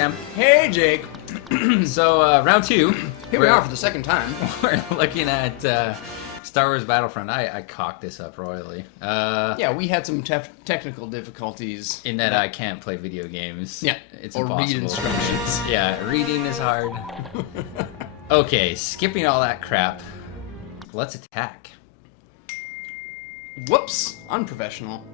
Sam. Hey, Jake. So, round two. Here we are for the second time. We're looking at Star Wars Battlefront. I cocked this up royally. Yeah, we had some technical difficulties. In that I can't play video games. Yeah, it's or impossible. read instructions. Yeah, reading is hard. Okay, skipping all that crap, let's attack. Whoops, unprofessional.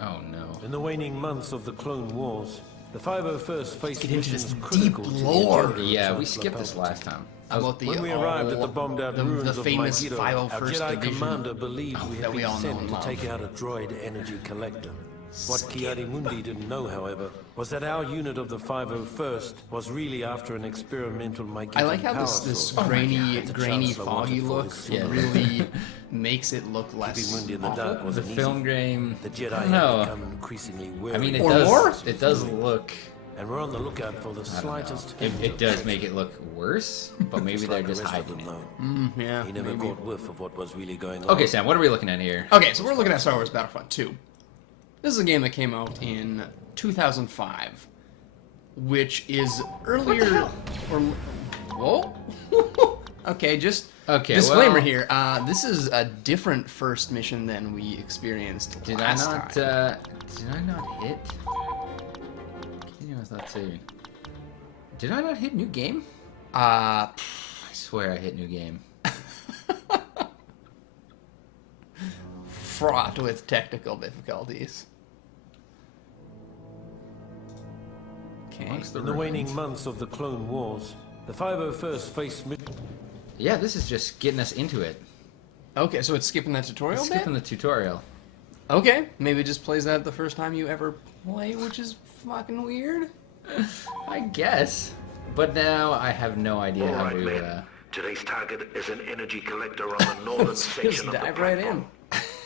Oh no. In the waning months of the Clone Wars, the 501st faced missions deep critical to the lore. interior of Yeah, Darth we skipped this Palpatine. last time. About the When we arrived at the bombed-out ruins the of famous Megiddo, 501st our Jedi Division commander believed we that had we been all know sent and to love. take out a droid energy collector. What Ki-Adi-Mundi didn't know, however, was that our unit of the 501st was really after an experimental Megiddo I like how power this source grainy, that the grainy, Chancellor foggy wanted for look his Yeah. really makes it look less Ki-Adi-Mundi in the awful. dark The wasn't film easy. game. The Jedi I had don't know. become increasingly wary. I mean, it Or does. more? It does look. And we're on the lookout for the I don't know. slightest It hint of does treachery. make it look worse, but maybe Just they're like the just rest of hiding them, it. though. Yeah, He never maybe. caught whiff of what was really going on. Okay, Sam, what are we looking at here? Okay, so we're looking at Star Wars Battlefront II. This is a game that came out in 2005, which is earlier. Or whoa. Okay, just Okay, disclaimer well- here. This is a different first mission than we experienced Did I last not? time. Did I not hit? Continue without saving. Did I not hit new game? I swear I hit new game. Fraught with technical difficulties. Okay. Amongst the In the waning ruins. months of the Clone Wars, the 501st faced Yeah, this is just getting us into it. Okay, so it's skipping that tutorial bit? Skipping the tutorial. Okay, maybe it just plays that the first time you ever play, which is fucking weird. I guess. But now I have no idea how All right, to. man. Today's target is an energy collector on the northern section of the dive right platform.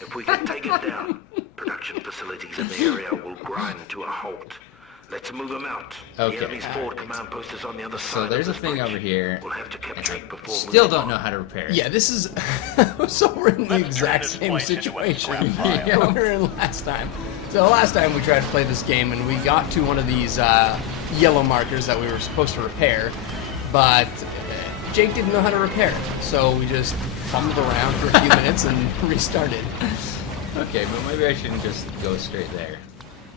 If we can take it down, production facilities in the area will grind to a halt. Let's move them out. Okay. The enemy's forward command post is on the other side. So there's a of this thing bridge. over here. We'll have to capture it before Still moving don't know on. how to repair it. Yeah, this is so we're in the exact same situation pile. we were in last time. So last time we tried to play this game and we got to one of these yellow markers that we were supposed to repair, but Jake didn't know how to repair it, so we just fumbled around for a few minutes and restarted. Okay, but maybe I shouldn't just go straight there.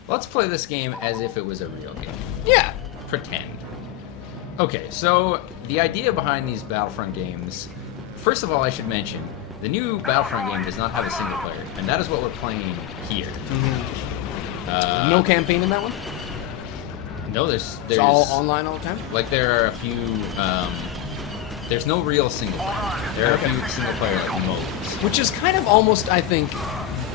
Let's play this game as if it was a real game. Yeah. Pretend. Okay, so the idea behind these Battlefront games, first of all, I should mention, the new Battlefront game does not have a single player, and that is what we're playing here. No campaign in that one? No, there's It's all online all the time? like there are a few. There's no real single player. There are a few single player like modes. Which is kind of almost, I think,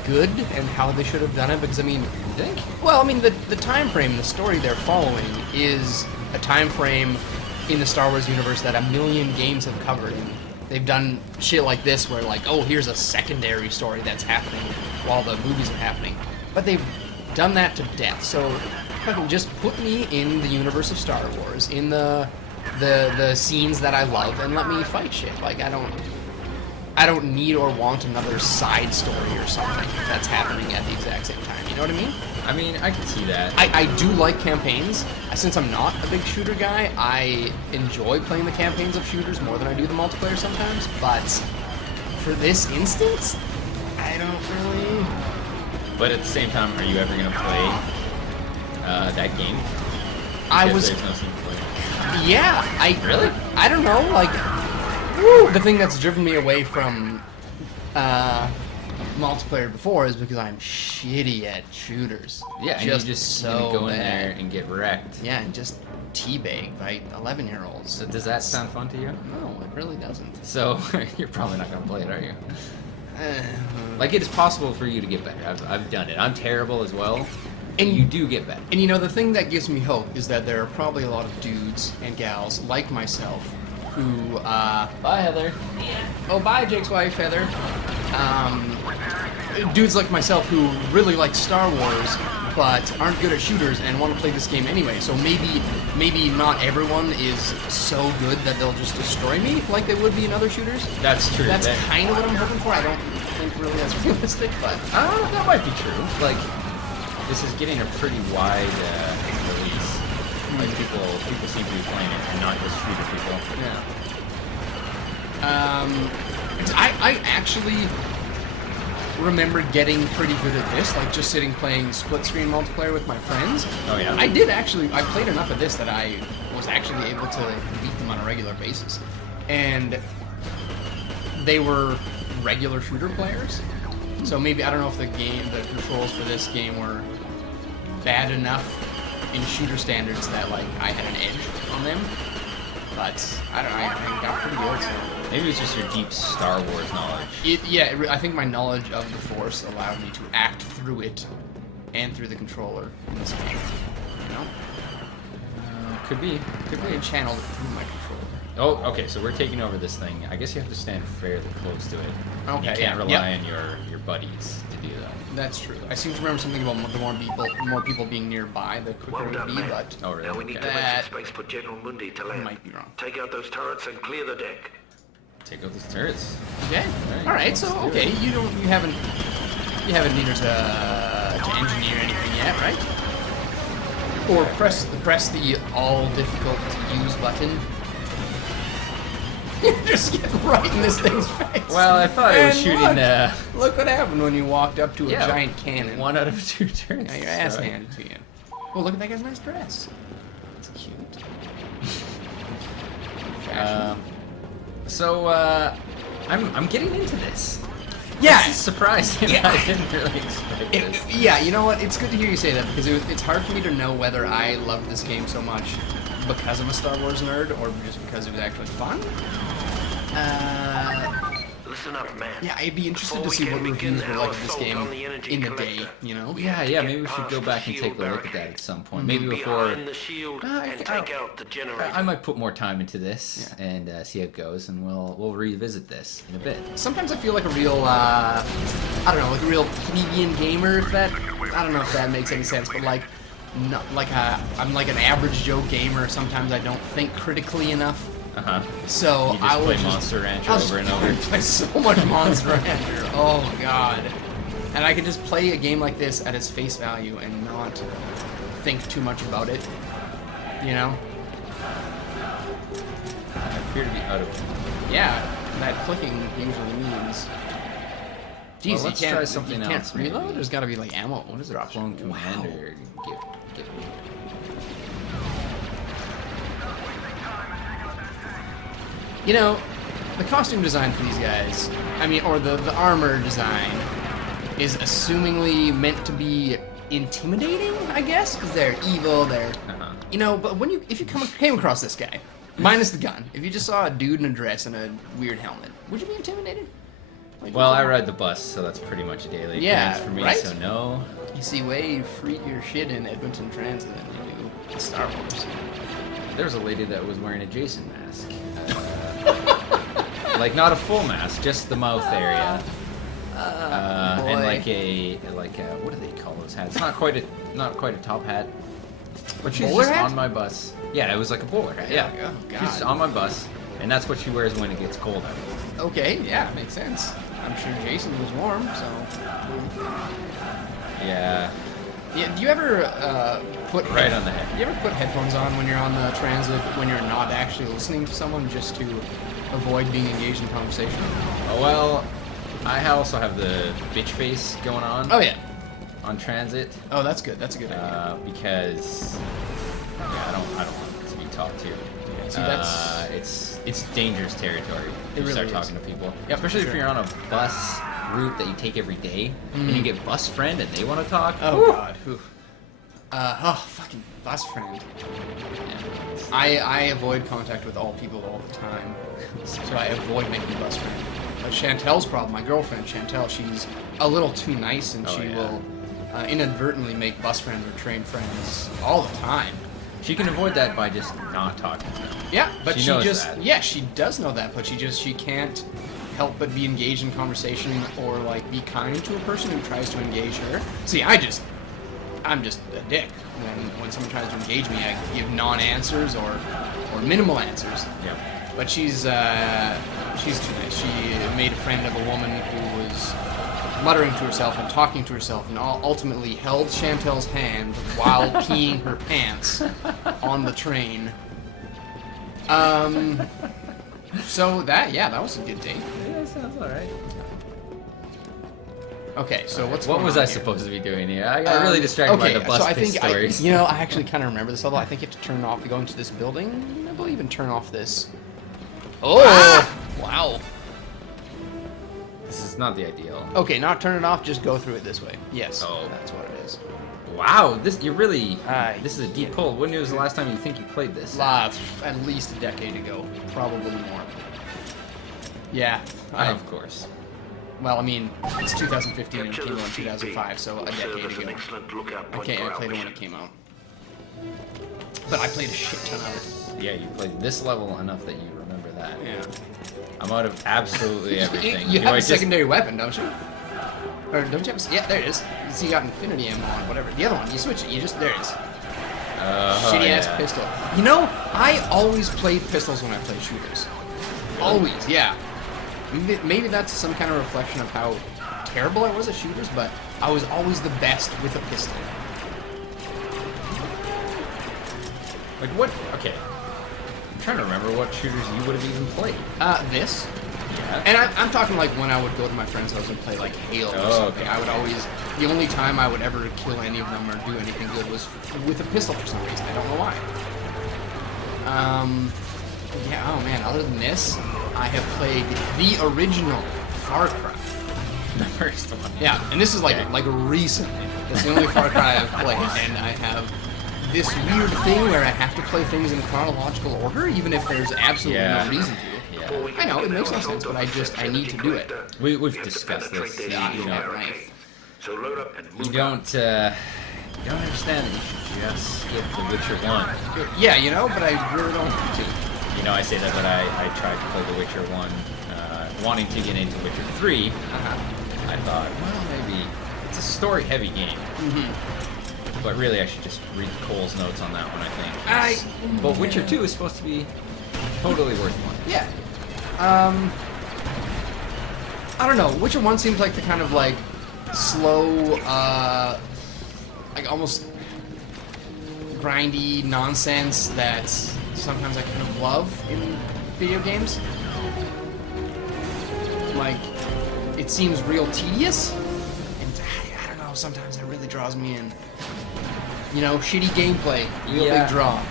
good and how they should have done it, because I mean, You think? well, I mean, the time frame, the story they're following is a time frame in the Star Wars universe that a million games have covered. And they've done shit like this where, like, oh, here's a secondary story that's happening while the movies are happening. But they've done that to death. So fucking just put me in the universe of Star Wars, in the scenes that I love, and let me fight shit. Like, I don't need or want another side story or something that's happening at the exact same time. You know what I mean? I mean, I can see that. I do like campaigns. Since I'm not a big shooter guy, I enjoy playing the campaigns of shooters more than I do the multiplayer sometimes. But for this instance, I don't really. But at the same time, are you ever gonna play that game? I Because was. There's no single player. Yeah, Really? I don't know. Like, the thing that's driven me away from multiplayer before is because I'm shitty at shooters. Yeah, and you just so go in bad. there and get wrecked. Yeah, and just teabag by 11-year-olds. So does that sound fun to you? No, it really doesn't. So you're probably not gonna play it, are you? Like, it is possible for you to get better. I've done it. I'm terrible as well, and you do get better. And you know, the thing that gives me hope is that there are probably a lot of dudes and gals like myself who, Bye, Heather. oh, bye, Jake's wife, Heather. Dudes like myself who really like Star Wars, but aren't good at shooters and want to play this game anyway. So maybe not everyone is so good that they'll just destroy me like they would be in other shooters. That's true. That's That- kind of what I'm hoping for. I don't think really that's realistic, but that might be true. Like, this is getting a pretty wide release. Like people seem to be playing it and not just shooter people. Yeah. I actually remember getting pretty good at this, like just sitting playing split screen multiplayer with my friends. Oh yeah. I played enough of this that I was actually able to beat them on a regular basis. And they were regular shooter players. So maybe, I don't know if the controls for this game were bad enough in shooter standards that like I had an edge on them. But I don't know, I got pretty good. So. Maybe it's just your deep Star Wars knowledge. I think my knowledge of the Force allowed me to act through it and through the controller in this game. You know? Could be. I channeled it through my controller. Oh, okay, so we're taking over this thing. I guess you have to stand fairly close to it. Okay, you can't rely on your buddies to do that. That's true. I seem to remember something about the more people being nearby, the quicker it would be, but... Oh, really? Now we need to make some space for General Mundi to land. Might be wrong. Take out those turrets and clear the deck. Take out those turrets. Okay. Alright, so, okay, you haven't needed to engineer anything yet, right? Or press the all difficult to use button. You just get right in this thing's face. Well, I thought it was shooting. Look what happened when you walked up to a giant cannon. 1 out of 2 turns. Yeah, your ass handed to you. Oh, look at that guy's nice dress. It's cute. I'm getting into this. Yeah, This is surprising. Yeah. I didn't really expect this. Yeah, you know what? It's good to hear you say that because it's hard for me to know whether I loved this game so much because I'm a Star Wars nerd or just because it was actually fun. Listen up, man. Yeah, I'd be interested to Before see we what can begin reviews were like of our this assault game on the energy in the day, collector. you know? Yeah, maybe we should go back and take a look at that at some point. Maybe before. Behind the shield and take out the generator. I might put more time into this and see how it goes, and we'll revisit this in a bit. Sometimes I feel like a real, I don't know, like a real plebeian gamer, if that, I don't know if that makes any sense, but like, not like I'm like an average Joe gamer. Sometimes I don't think critically enough. So You just I play was Monster Rancher over and over. I play so much Monster Rancher. Oh god. And I could just play a game like this at its face value and not think too much about it. You know? I appear to be out of. Yeah, that clicking usually means. Jeez, Well, let's you can't, try something you can't else, reload? maybe. There's gotta be like ammo. What is it? Drop clone Wow. commander. Get me. You know, the costume design for these guys, I mean, or the armor design, is assumingly meant to be intimidating, I guess, because they're evil, they're, you know, but if you came across this guy, minus the gun, if you just saw a dude in a dress and a weird helmet, would you be intimidated? Like, Well, I ride the bus, so that's pretty much a daily occurrence for me, right? so no. You see way freakier shit in Edmonton Transit than you do in Star Wars. There was a lady that was wearing a Jason mask. Like, not a full mask, just the mouth area. And like a what do they call those hats? Not quite a top hat. But she's Bowler just hat? on my bus. Yeah, it was like a bowler hat. Yeah. Oh, God. She's on my bus, and that's what she wears when it gets cold out. Okay, yeah, makes sense. I'm sure Jason was warm, so. Yeah. Yeah, do you ever put Right on the head. You ever put headphones on when you're on the transit when you're not actually listening to someone just to avoid being engaged in conversation? Oh, well, I also have the bitch face going on. Oh yeah. On transit. Oh, that's good. That's a good idea. Because I don't want to be talked to. See, that's it's dangerous territory. It You really start is. talking to people, Yep, especially sure. if you're on a bus route that you take every day, and you get bus friend and they want to talk. Oh Whew. god. Whew. Fucking bus friend. I avoid contact with all people all the time, so I avoid making bus friend. But Chantel's problem, my girlfriend Chantel, she's a little too nice, and she will inadvertently make bus friends or train friends all the time. She can avoid that by just not talking to them. Yeah, but She she knows just that. yeah, she does know that, but she can't help but be engaged in conversation or like be kind to a person who tries to engage her. See, I'm just a dick. When someone tries to engage me, I give non-answers or minimal answers. Yeah. But she's too nice. She made a friend of a woman who was muttering to herself and talking to herself, and ultimately held Chantel's hand while peeing her pants on the train. So that was a good date. Yeah, sounds alright. Okay, so What going was on I here? supposed to be doing here? I got really distracted by the bus so I piss think stories. I actually kind of remember this level. I think you have to turn off. You go into this building, I believe, and turn off this. Oh, wow. This is not the ideal. Okay, not turn it off. Just go through it this way. Yes, Oh. that's what it is. Wow, you're really. Aye. This is a deep pull. When was the last time you think you played this? Live, at least a decade ago, probably more. Yeah, Of course. well, I mean, it's 2015 and it Capture came the out in 2005, so a will serve decade as an ago. excellent lookout point Okay, for I our played it when mission. it came out. But I played a shit ton of it. Yeah, you played this level enough that you remember that. Yeah. I'm out of absolutely everything. You Do have I a just- secondary weapon, don't you? Or don't you have a... Yeah, there it is. You see, you got infinity ammo on whatever. The other one, you switch it. You just... There it is. Shitty-ass yeah. pistol. You know, I always played pistols when I played shooters. Always, yeah. Maybe that's some kind of reflection of how terrible I was at shooters, but I was always the best with a pistol. Like what? Okay. I'm trying to remember what shooters you would have even played. This. Yeah. And I'm talking like when I would go to my friend's house and play like Halo or Oh, something. okay. I would always, the only time I would ever kill any of them or do anything good was with a pistol for some reason. I don't know why. Yeah, oh man, other than this, I have played the original Far Cry. The first one. Yeah, and this is like Okay. like recently. That's the only Far Cry I've played, and I have this weird thing where I have to play things in chronological order, even if there's absolutely Yeah. no reason to. Yeah. I know, it makes no sense, but I need to do it. We've discussed this. Yeah, You know, right. So load up and move you don't understand that you should just skip The Witcher 1. Yeah, you know, but I really don't want to. You know, I say that, but I tried to play The Witcher 1, wanting to get into Witcher 3. I thought, well, maybe it's a story-heavy game. But really, I should just read Cole's notes on that one, I think. But Witcher 2 is supposed to be totally worth one. Yeah. I don't know. Witcher 1 seems like the kind of like slow, like almost grindy nonsense that sometimes I kind of love in video games. Like, it seems real tedious, and I don't know, sometimes it really draws me in. You know, shitty gameplay, real Yeah. big draw.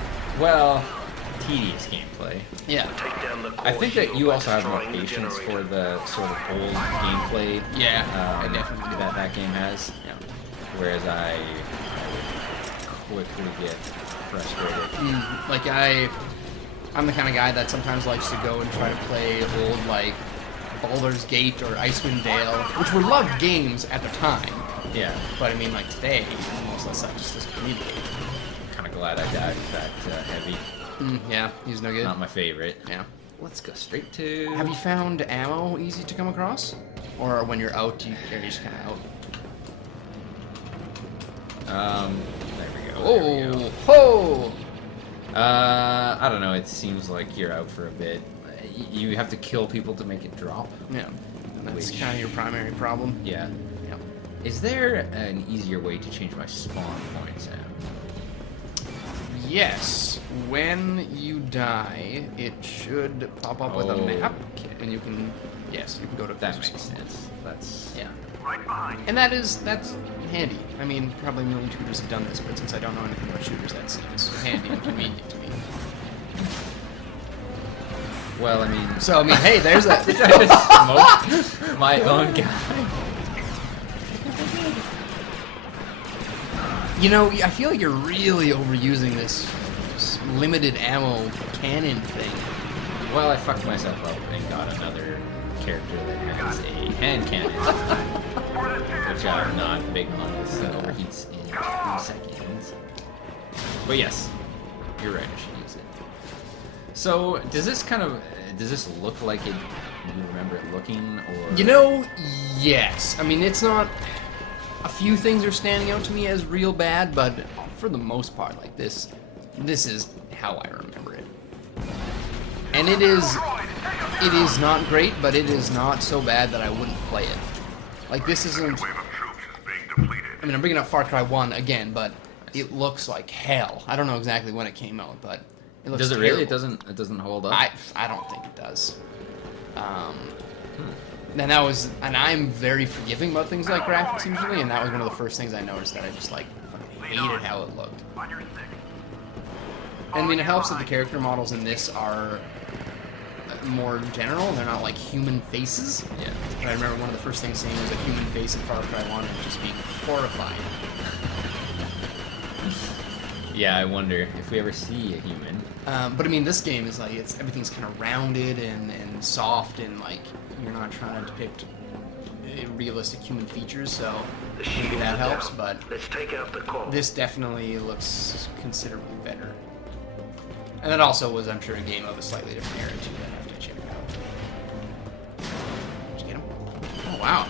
Well, tedious gameplay. Yeah. take down the I think that you also have more destroying the patience generator. for the sort of old gameplay Yeah, I definitely do. that game has. Yeah. Whereas I quickly get frustrated. Like I'm the kind of guy that sometimes likes to go and try to play old like Baldur's Gate or Icewind Dale, which were loved games at the time. Yeah, But I mean, like today, most of that stuff just doesn't communicate. I'm kind of glad I got that heavy. Yeah, he's no good. Not my favorite. Yeah. Let's go straight to. Have you found ammo easy to come across, or when you're out, you're just kind of out? There we go. there we go. Oh, ho! I don't know. It seems like you're out for a bit. You have to kill people to make it drop. Yeah, and that's Which- kind of your primary problem. Yeah. Yeah. Is there an easier way to change my spawn points, Sam? Yes, when you die, it should pop up with a map, Okay. and you can, yes, you can go to That physics. makes sense. That's Yeah, Right behind. and that's handy. I mean, probably a million shooters have done this, but since I don't know anything about shooters, that seems handy and convenient to me. well. I mean, So I mean, hey, there's a. I just smoked my own guy. You know, I feel like you're really overusing this limited ammo cannon thing. Well, I fucked myself up and got another character that has a hand cannon, which I'm not big on. This overheats in 2 seconds. But yes, you're right. I should use it. So, does this look like it? You remember it looking, or You know, yes. I mean, it's not. A few things are standing out to me as real bad, but for the most part, like this is how I remember it. And it is not great, but it is not so bad that I wouldn't play it. Like, this isn't... Wave of troops is being depleted. I mean, I'm bringing up Far Cry 1 again, but it looks like hell. I don't know exactly when it came out, but it looks Does it terrible. really? It doesn't hold up? I don't think it does. And that was... And I'm very forgiving about things like graphics usually, and that was one of the first things I noticed that I just, like, fucking hated how it looked. On your six. And I mean, it helps that the character models in this are more general. They're not like human faces. Yeah. But I remember one of the first things seeing was a human face in Far Cry 1 and just being horrified. Yeah, I wonder if we ever see a human. But I mean, this game is like, everything's kind of rounded and soft, and like, you're not trying to depict realistic human features, so The maybe shields that are helps, down. but Let's take out the core. this definitely looks considerably better. And that also was, I'm sure, a game of a slightly different era too. I'd have to check it out. Did you get him? Oh wow!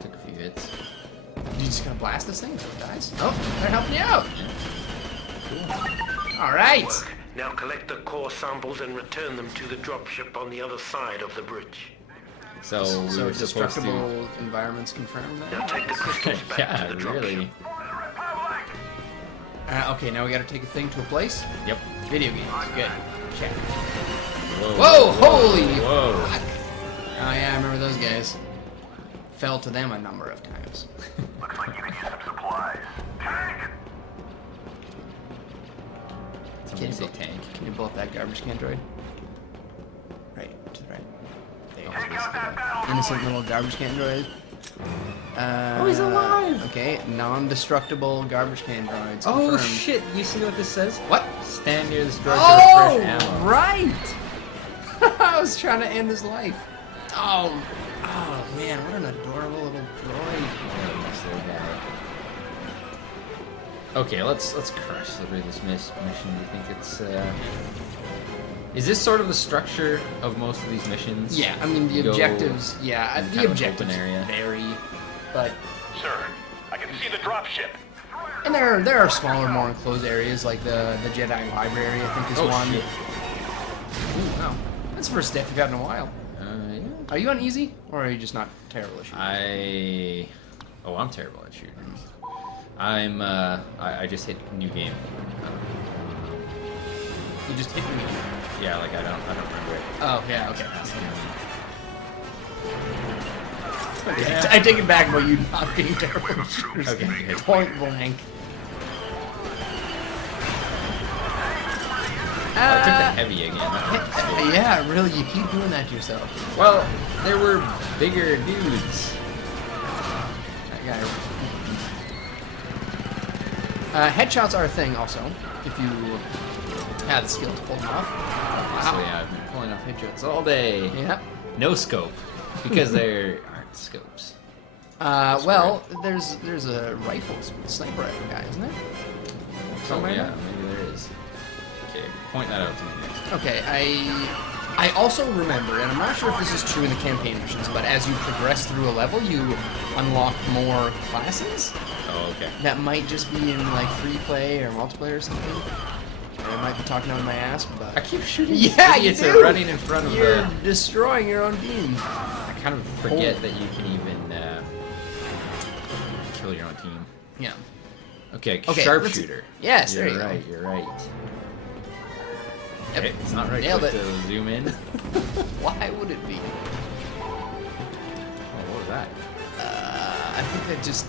Took a few hits. You just gonna blast this thing until it dies? Oh, they're helping you out. All right. Now collect the core samples and return them to the dropship on the other side of the bridge. So we So were supposed to. destructible environments confirmed Now that. take the crystals back Yeah, to the dropship. really. Okay, now we gotta take a thing to a place. Yep. Video games, good. Check. Whoa. Whoa, holy Whoa. fuck. Oh yeah, I remember those guys. Fell to them a number of times. Looks like you need some supplies. Tank! Somebody say tank. Can you blow up that garbage can droid? Right, to the right. There you go. Take out that battle Innocent little garbage can droid. Oh, he's alive! Okay, non-destructible garbage can droids. Oh confirmed. shit! You see what this says? What? Stand near this droid to Oh, refresh ammo. right! I was trying to end his life. Oh man, what an adorable little droid. Yeah, nice little guy. Okay, let's crush through this mission. Do you think it's is this sort of the structure of most of these missions? Yeah, I mean the Go objectives. Yeah, in kind the of objectives open area. vary, but Sir, I can see the dropship. and there are smaller, more enclosed areas like the Jedi Library. I think is Oh one. shit. Ooh, wow, that's the first step you've had in a while. Yeah. Are you on easy, or are you just not terrible at shooting? I'm terrible at shooting. I just hit new game. You just hit me. Yeah, like I don't remember it. Oh yeah, okay. Yeah. I take it back about you not being terrible at shooters. Okay, good. Point blank. I took the heavy again. That was Yeah, really, you keep doing that to yourself. well, there were bigger dudes. That guy. Headshots are a thing also, if you have the skill to pull them off. So yeah, I've been pulling off headshots all day. Yeah. No scope, because there aren't scopes. Well, there's a sniper rifle guy, isn't there? Oh Somewhere yeah, there? maybe there is. Okay, point that out to me next. Okay, I also remember, and I'm not sure if this is true in the campaign missions, but as you progress through a level, you unlock more classes. Oh, okay. That might just be in like free play or multiplayer or something. I might be talking out of my ass, I but keep shooting. yeah, you idiots do. that are running in front of You're the. destroying your own team. I kind of forget that you can even kill your own team. Yeah. Okay, Okay, sharpshooter. yes, you're there you go. right. You're right. Yep. Okay, it's not right Nailed click it. to zoom in. Why would it be? Oh, what was that? I think that just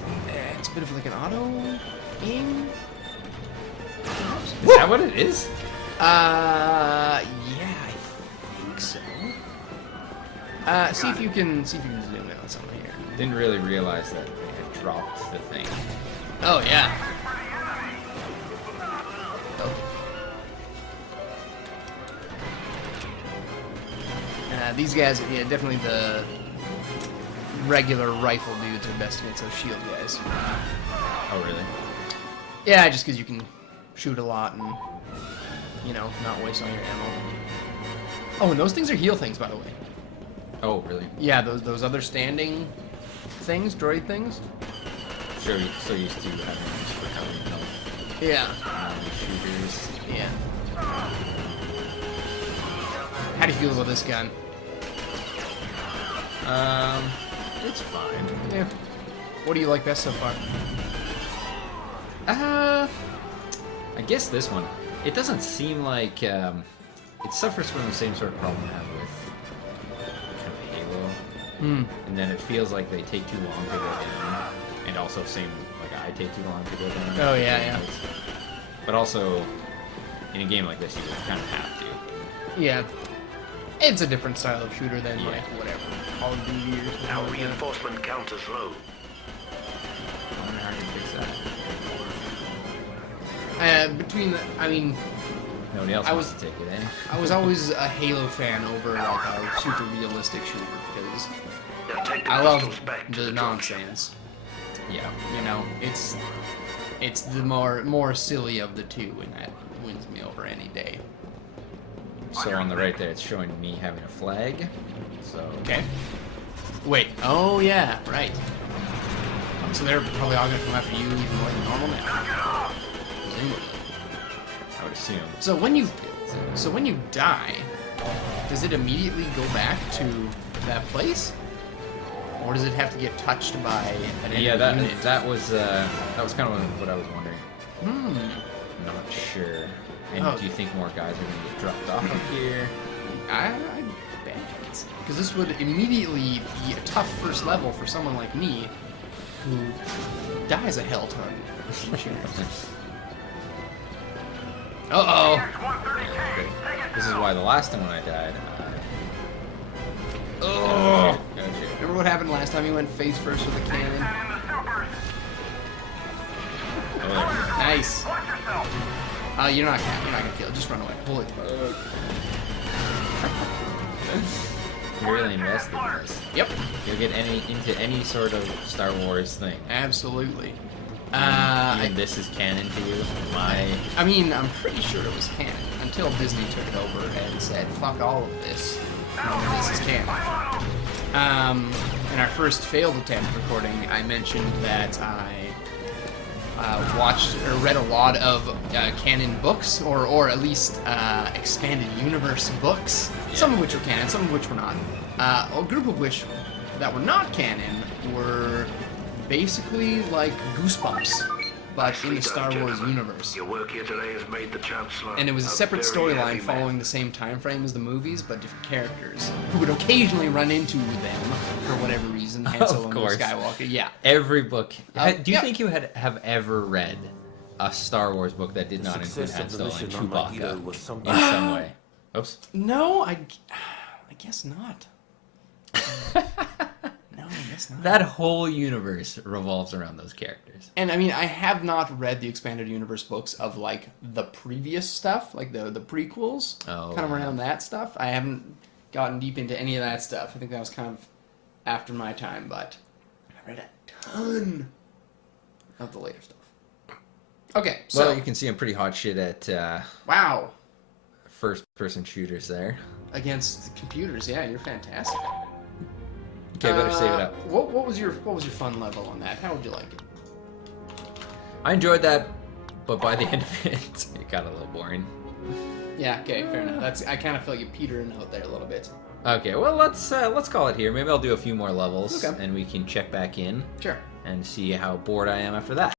it's a bit of like an auto aim. Is that what it is? Yeah, I think so. See if you can zoom in on something here. Didn't really realize that they had dropped the thing. Oh yeah. These guys, yeah, definitely the regular rifle dudes are best against those shield guys. Oh, really? Yeah, just because you can shoot a lot and, you know, not waste all your ammo. Oh, and those things are heal things, by the way. Oh, really? Yeah, those other standing things, droid things. So used to having these recovery health. Yeah. Shooters. Yeah. How do you feel about this gun? It's fine. Yeah. What do you like best so far? I guess this one. It doesn't seem like it suffers from the same sort of problem I have with kind of Halo. And then it feels like they take too long to go down, and also same like I take too long to go down. Oh yeah. But also, in a game like this, you kind of have to. Yeah. It's a different style of shooter than Yeah. like whatever Call of Duty or something Our like that. reinforcement counter's low. I wonder how to fix that. Nobody else I wants was- to take it, eh? I was always a Halo fan over like a super realistic shooter because Now take the I love pistols back to the drop ship. nonsense. Yeah. You know, it's the more silly of the two, and that wins me over any day. So on the right there, it's showing me having a flag. So Okay. Wait. Oh yeah, right. So they're probably all gonna come after you even more than normal now. Presumably. I would assume. So when you die, does it immediately go back to that place, or does it have to get touched by an enemy Yeah, unit? that was kind of what I was wondering. Not sure. And Oh. do you think more guys are gonna get dropped off up here? I bet. Because this would immediately be a tough first level for someone like me, who dies a hell ton. Uh-oh. Okay. This is why the last time when I died. Oh. Okay. Remember what happened last time you went face first with a cannon? Oh, there. Nice. You're not gonna kill it. Just run away. Pull it. You're really invested in this. Yep. You'll get into any sort of Star Wars thing. Absolutely. And this is canon to you. I mean, I'm pretty sure it was canon until Disney took it over and said, "Fuck all of this. None of this is canon." In our first failed attempt recording, I mentioned that I watched or read a lot of canon books, or at least expanded universe books. Yeah. Some of which were canon, some of which were not. A group of which that were not canon were basically like Goosebumps, but in the Star Wars universe. Your work here today has made the Chancellor. And it was a separate very storyline happy following man. the same time frame as the movies, but different characters who would occasionally run into them for whatever reason. Han Solo and Luke course. Skywalker. Yeah. Every book. Do you yeah. think you have ever read a Star Wars book that did not include Success Han of the Solo and mission on Magneto Chewbacca was in something. some way? Oops. No, I guess not. No, I guess not. That whole universe revolves around those characters. And I mean, I have not read the expanded universe books of like the previous stuff, like the prequels, Oh, kind of around that stuff. I haven't gotten deep into any of that stuff. I think that was kind of after my time, but I read a ton of the later stuff. Okay, so Well, you can see I'm pretty hot shit at wow, first-person shooters there. against computers, yeah, you're fantastic. Okay, better save it up. What was your fun level on that? How would you like it? I enjoyed that, but by the end of it, it got a little boring. Yeah, okay, fair enough. I kind of felt you petering out there a little bit. Okay, well let's call it here. Maybe I'll do a few more levels, Okay. and we can check back in Sure. and see how bored I am after that.